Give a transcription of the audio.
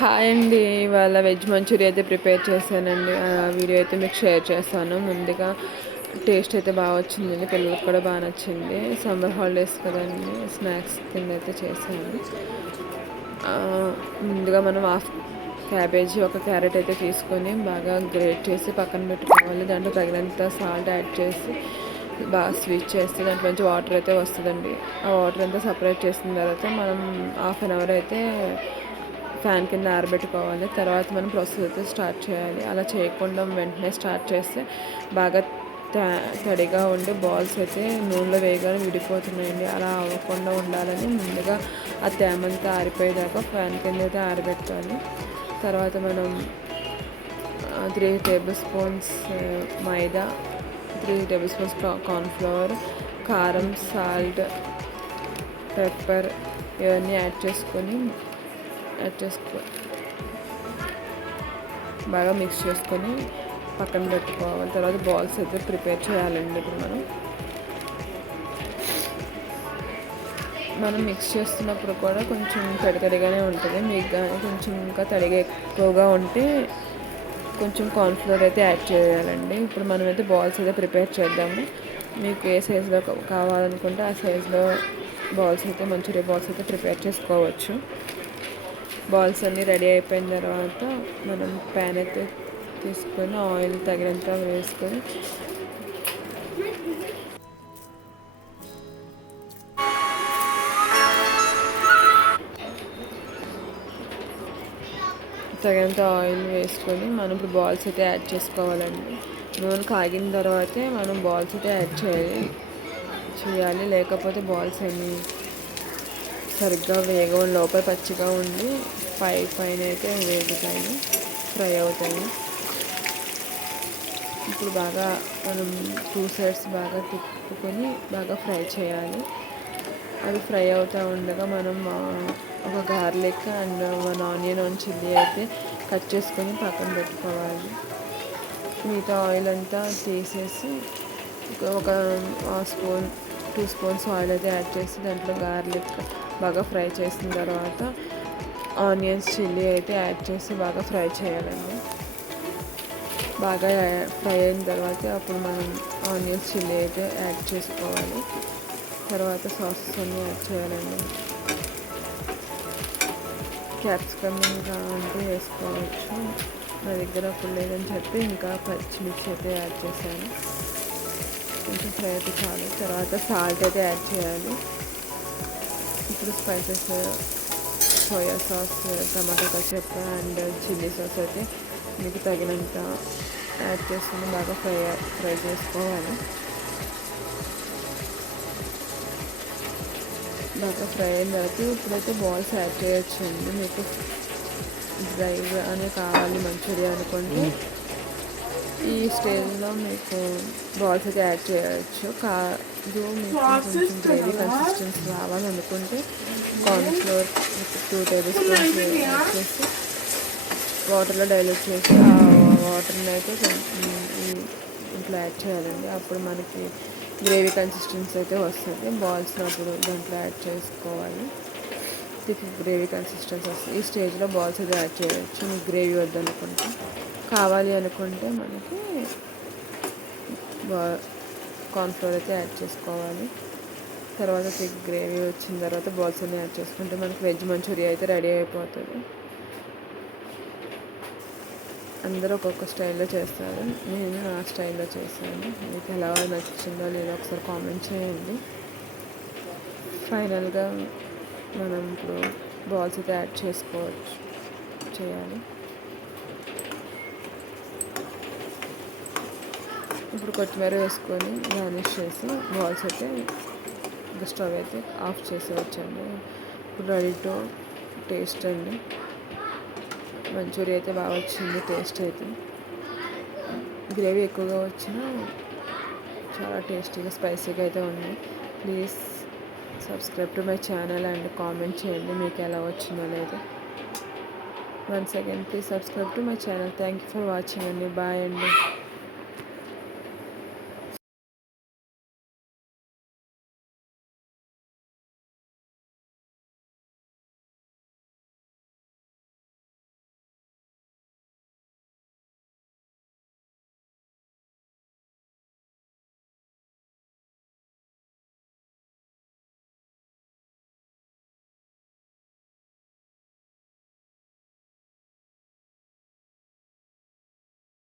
Hi అండి. ఇవాళ veg Manchuria అయితే ప్రిపేర్ చేశానండి. ఆ వీడియో అయితే మీకు షేర్ చేస్తాను. ముందుగా టేస్ట్ అయితే బాగా వచ్చిందండి, పిల్లలకు కూడా బాగా నచ్చింది. సమ్మర్ హాలిడేస్ కదండి, స్నాక్స్ కింద అయితే చేశాను. ముందుగా మనం హాఫ్ క్యాబేజీ, ఒక క్యారెట్ అయితే తీసుకొని బాగా గ్రేట్ చేసి పక్కన పెట్టుకోవాలి. దాంట్లో తగినంత సాల్ట్ యాడ్ చేసి బాగా స్వీట్ చేస్తే దాంట్లో నుంచి వాటర్ అయితే వస్తుందండి. ఆ వాటర్ అంతా సపరేట్ చేసిన తర్వాత మనం హాఫ్ అన్ అవర్ అయితే ఫ్యాన్ కింద ఆరబెట్టుకోవాలి. తర్వాత మనం ప్రాసెస్ అయితే స్టార్ట్ చేయాలి. అలా చేయకుండా వెంటనే స్టార్ట్ చేస్తే బాగా తడిగా ఉండి బాల్స్ అయితే నూనెలో వేయగానే విడిపోతున్నాయండి. అలా అవ్వకుండా ఉండాలని ముందుగా ఆ తేమంతా ఆరిపోయేదాకా ఫ్యాన్ కింద అయితే ఆరబెట్టాలి. తర్వాత మనం 3 టేబుల్ స్పూన్స్ మైదా, 3 టేబుల్ స్పూన్స్ కార్న్ఫ్లవర్, కారం, సాల్ట్, పెప్పర్ ఇవన్నీ యాడ్ చేసుకొని బాగా మిక్స్ చేసుకొని పక్కన పెట్టుకోవాలి. తర్వాత బాల్స్ అయితే ప్రిపేర్ చేయాలండి. ఇప్పుడు మనం మిక్స్ చేస్తున్నప్పుడు కూడా కొంచెం తడిగానే ఉంటుంది. మీకు కానీ కొంచెం ఇంకా తడిగా ఎక్కువగా ఉంటే కొంచెం కార్న్ఫ్లోర్ అయితే యాడ్ చేయాలండి. ఇప్పుడు మనమైతే బాల్స్ అయితే ప్రిపేర్ చేద్దాము. మీకు ఏ సైజులో కావాలనుకుంటే ఆ సైజులో బాల్స్ అయితే మంచూరియా బాల్స్ అయితే ప్రిపేర్ చేసుకోవచ్చు. బాల్స్ అన్నీ రెడీ అయిపోయిన తర్వాత మనం ప్యాన్ అయితే తీసుకొని ఆయిల్ తగినంత వేసుకొని తగినంత ఆయిల్ వేసుకొని మనం ఇప్పుడు బాల్స్ అయితే యాడ్ చేసుకోవాలండి. నూనె కాగిన తర్వాతే మనం బాల్స్ అయితే యాడ్ చేయాలి. లేకపోతే బాల్స్ అన్నీ సరిగ్గా వేగం లోపల పచ్చిగా ఉండి పైన అయితే వేగుతాయి, ఫ్రై అవుతాయి. ఇప్పుడు బాగా మనం 2 సైడ్స్ బాగా తిప్పుకొని బాగా ఫ్రై చేయాలి. అవి ఫ్రై అవుతూ ఉండగా మనం ఒక గార్లిక్ అండ్ 1 ఆనియన్, 1 చిల్లీ అయితే కట్ చేసుకొని పక్కన పెట్టుకోవాలి. మిగతా ఆయిల్ అంతా తీసేసి ఒక స్పూన్ 2 స్పూన్స్ ఆయిల్ అయితే యాడ్ చేసి దాంట్లో గార్లిక్ బాగా ఫ్రై చేసిన తర్వాత ఆనియన్స్, చిల్లీ అయితే యాడ్ చేసి బాగా ఫ్రై చేయాలండి. బాగా ఫ్రై అయిన తర్వాత అప్పుడు మనం ఆనియన్స్, చిల్లీ అయితే యాడ్ చేసుకోవాలి. తర్వాత సాసెస్ అన్నీ యాడ్ చేయాలండి. క్యాప్సికమ్ ఇంకా అంటే వేసుకోవచ్చు. నా దగ్గర అప్పుడు లేదని చెప్పి ఇంకా పచ్చిమిర్చి అయితే యాడ్ చేశాను. కొంచెం ఫ్రై అయితే చాలు. తర్వాత సాల్ట్ అయితే యాడ్ చేయాలి. ఇప్పుడు spices soya sauce, tomato ketchup and chilli sauce అయితే మీకు తగినంత యాడ్ చేసుకుని బాగా ఫ్రై చేసుకోవాలి. బాగా ఫ్రై అయిన తర్వాత ఇప్పుడైతే బాల్స్ యాడ్ చేయొచ్చండి. మీకు డ్రై అని కావాలి మంచూరియా అనుకుంటే ఈ స్టేజ్లో మీకు బాల్స్ అయితే యాడ్ చేయవచ్చు. కాదు మీకు కొంచెం గ్రేవీ కన్సిస్టెన్సీ రావాలనుకుంటే కార్న్ఫ్లోర్ 2 టేబుల్ స్పూన్స్ యాడ్ చేసి వాటర్లో డైల్యూట్ చేసి ఆ వాటర్ని అయితే ఇంట్లో యాడ్ చేయాలండి. అప్పుడు మనకి గ్రేవీ కన్సిస్టెన్సీ అయితే వస్తుంది. బాల్స్ అప్పుడు దాంట్లో యాడ్ చేసుకోవాలి. గ్రేవీ కన్సిస్టెన్సీ వస్తుంది. ఈ స్టేజ్లో బాల్స్ అయితే యాడ్ చేయవచ్చు. మీకు గ్రేవీ వద్దనుకుంటే. కావాలి అనుకుంటే మనకి కార్న్ఫ్లోర్ అయితే యాడ్ చేసుకోవాలి. తర్వాత థిక్ గ్రేవీ వచ్చిన తర్వాత బాల్స్ అన్ని యాడ్ చేసుకుంటే మనకి వెజ్ మంచూరియా అయితే రెడీ అయిపోతుంది. అందరూ ఒక్కొక్క స్టైల్లో చేస్తారు. నేను నా స్టైల్లో చేశాను. మీకు ఎలా నచ్చిందో లేదో ఒకసారి కామెంట్ చేయండి. ఫైనల్గా మనం ఇప్పుడు బాల్స్ అయితే యాడ్ చేయాలి. ఇప్పుడు కొత్తిమీర వేసుకొని గార్నిష్ చేసి బాల్స్ అయితే స్టవ్ అయితే ఆఫ్ చేసేవచ్చండి. ఇప్పుడు రెడీ టు టేస్ట్ అండి. మంచూరియా అయితే బాగా వచ్చింది. టేస్ట్ అయితే గ్రేవీ ఎక్కువగా వచ్చినా చాలా టేస్టీగా స్పైసీగా అయితే ఉంది. Please subscribe to my channel and comment చేయండి మీకు ఎలా వచ్చిందో లేదు. Once again please subscribe to my channel. Thank you for watching అండి. బాయ్ అండి.